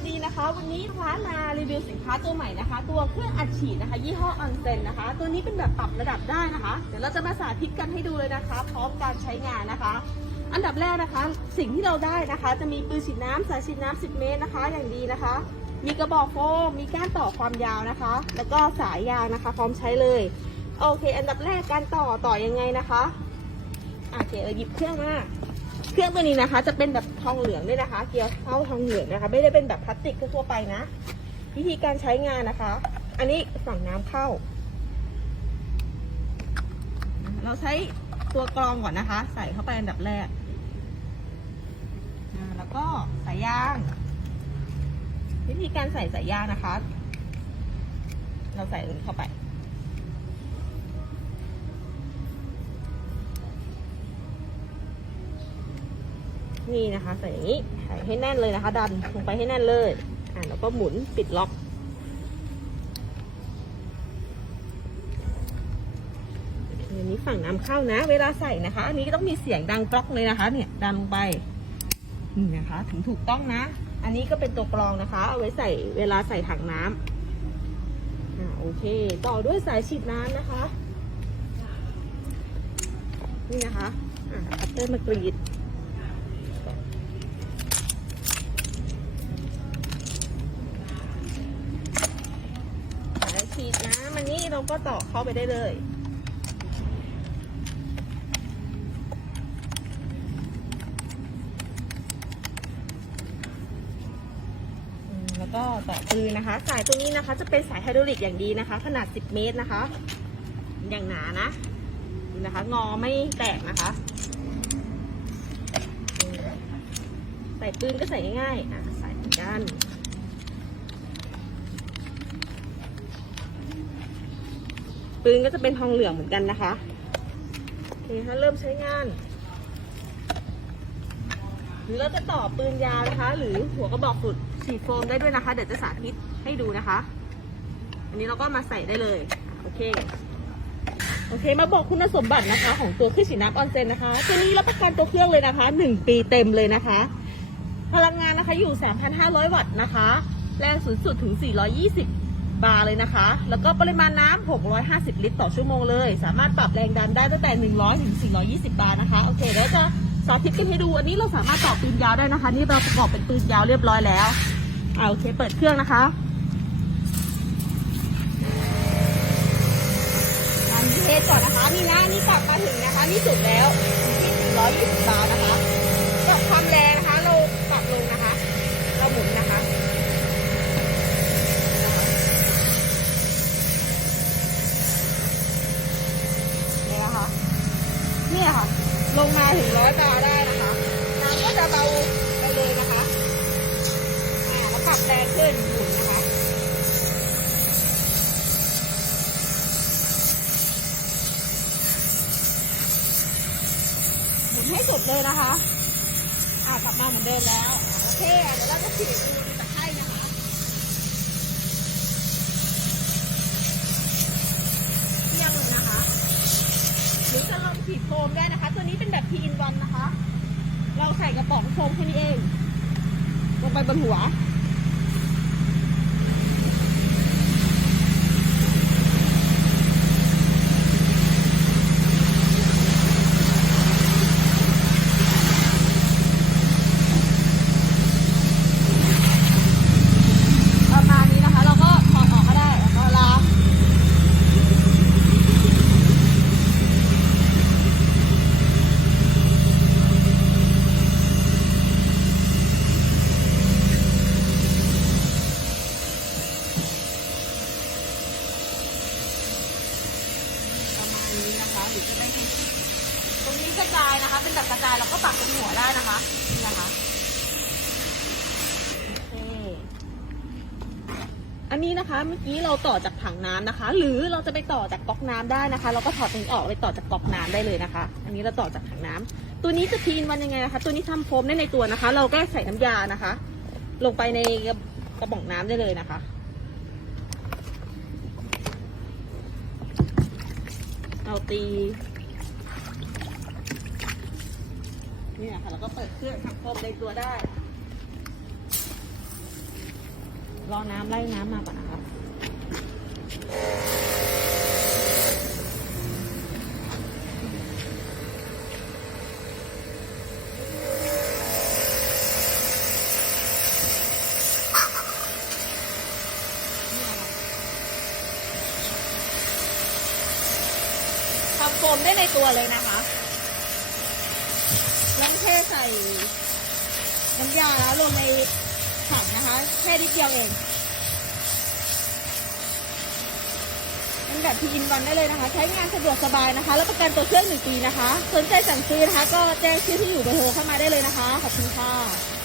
สดีนะคะ วันนี้ร้านมารีวิวสินค้าตัวใหม่นะคะ ตัวเครื่องอัดฉีดนะคะ ยี่ห้อออนเซนนะคะ ตัวนี้เป็นแบบปรับระดับได้นะคะ เดี๋ยวเราจะมาสาธิตกันให้ดูเลยนะคะ พร้อมการใช้งานนะคะ อันดับแรกนะคะ สิ่งที่เราได้นะคะ จะมีปืนฉีดน้ำสายฉีดน้ำ10 เมตรนะคะ อย่างดีนะคะ มีกระบอกโฟมมีก้านต่อความยาวนะคะ แล้วก็สายยางนะคะ พร้อมใช้เลยโอเค อันดับแรกการต่อต่อยังไงนะคะอะโอเคเราหยิบเครื่องมา เครื่องตัวนี้นะคะ จะเป็นแบบทองเหลืองด้วยนะคะ เกียร์เข้าทองเหลืองนะคะ ไม่ได้เป็นแบบพลาสติกทั่วไปนะ วิธีการใช้งานนะคะ อันนี้ฝั่งน้ำเข้า เราใช้ตัวกรองก่อนนะคะ ใส่เข้าไปอันดับแรก แล้วก็สายยาง วิธีการใส่สายยางนะคะ เราใส่เข้าไป นี่นะคะ ใส่อย่างนี้ใส่ให้แน่นเลยนะคะ ดันลงไปให้แน่นเลย อ่าแล้วก็หมุนปิดล็อกอันนี้ฝั่งน้ำเข้านะ เวลาใส่นะคะ อันนี้ก็ต้องมีเสียงดังกรอกเลยนะคะ เนี่ยดันลงไปนี่นะคะ ถึงถูกต้องนะ อันนี้ก็เป็นตัวกรองนะคะ เอาไว้ใส่เวลาใส่ถังน้ำอ่าโอเค ต่อด้วยสายฉีดน้ำนะคะ นี่นะคะอ่าคัตเตอร์มากรีด ต่อเข้าไปได้เลยแล้วก็ต่อปืนนะคะ สายตัวนี้นะคะจะเป็นสายไฮดรอลิกอย่างดีนะคะ ขนาด 10 เมตรนะคะ อย่างหนานะดูนะคะ งอไม่แตกนะคะใส่ปืนก็ใส่ง่ายๆอะใส่เหมือนกัน ปืนก็จะเป็นทองเหลืองเหมือนกันนะคะโอเคค่ะเริ่มใช้งาน หรือเราจะต่อปืนยาวนะคะ หรือหัวกระบอกสุดฉีดโฟมได้ด้วยนะคะ เดี๋ยวจะสาธิตให้ดูนะคะ อันนี้เราก็มาใส่ได้เลย โอเค โอเค มาบอกคุณสมบัตินะคะ ของตัวเครื่องฉีดน้ำออนเซนนะคะ ตัวนี้รับประกันตัวเครื่องเลยนะคะ 1 ปีเต็มเลยนะคะ พลังงานนะคะอยู่ 3,500 วัตต์นะคะ แรงสูงสุดถึง 420 บาร์เลยนะคะ แล้วก็ปริมาณน้ำ650 ลิตรต่อชั่วโมงเลย สามารถปรับแรงดันได้ตั้งแต่ 100 ถึง 420 บาร์นะคะ โอเค แล้วจะสาธิตกันให้ดู อันนี้เราสามารถต่อปืนยาวได้นะคะ นี่เราประกอบเป็นปืนยาวเรียบร้อยแล้วอ่าโอเค เปิดเครื่องนะคะอันนี้เทสก่อนนะคะ นี่นะ นี่ปรับมาถึงนะคะ นี่สุดแล้วที่420 บาร์นะคะปรับความแรงนะคะ เราปรับลงนะคะ เราหมุนนะคะ เนี่ยนะคะเนี่ยค่ะ ลงมาถึงร้อยบาร์ได้นะคะ น้ำก็จะเบาไปเลยนะคะอ่า แรงขึ้นหมุนนะคะ หมุนให้สุดเลยนะคะ อ่ากลับมาเหมือนเดิมแล้ว โอเค เดี๋ยวเราจะฉีดดูตะไคร่นะคะเที่ยงเลยนะคะ หรือจะลองฉีดโฟมได้นะคะ ตัวนี้เป็นแบบทีอินวันนะคะ เราใส่กระป๋องโฟมแค่นี้เอง ลงไปบนหัว ประมาณนี้นะคะ เราก็ถอดออกก็ได้ แล้วก็ล้าง ประมาณ นะคะหรือจะได้ตรงนี้กระจายนะคะ เป็นแบบกระจายเราก็ปักเป็นหัวได้นะคะนี่นะคะโอเคอันนี้นะคะเมื่อกี้เราต่อจากถังน้ำนะคะ หรือเราจะไปต่อจากก๊อกน้ำได้นะคะ เราก็ถอดตรงนี้ออกไปต่อจากก๊อกน้ำได้เลยนะคะ อันนี้เราต่อจากถังน้ำตัวนี้จะทีนวันยังไงนะคะ ตัวนี้ทำโฟมได้ในตัวนะคะ เราก็ใส่น้ำยานะคะ ลงไปในกระป๋องน้ำได้เลยนะคะ เราตีนี่ยค่ะแล้วก็เปิดเครื่องทำโฟมในตัวได้ รอน้ำไล่น้ำมาก่อนนะครับำ โฟมได้ในตัวเลยนะคะแล้วเทใส่น้ำยาแล้วลงในถังนะคะ แค่นิดเดียวเองเป็นแบบทีอินวันได้เลยนะคะ ใช้งานสะดวกสบายนะคะ แล้วประกันตัวเครื่องหนึ่งปีนะคะ สนใจสั่งซื้อนะคะ ก็แจ้งชื่อที่อยู่เบอร์โทรเข้ามาได้เลยนะคะ ขอบคุณค่ะ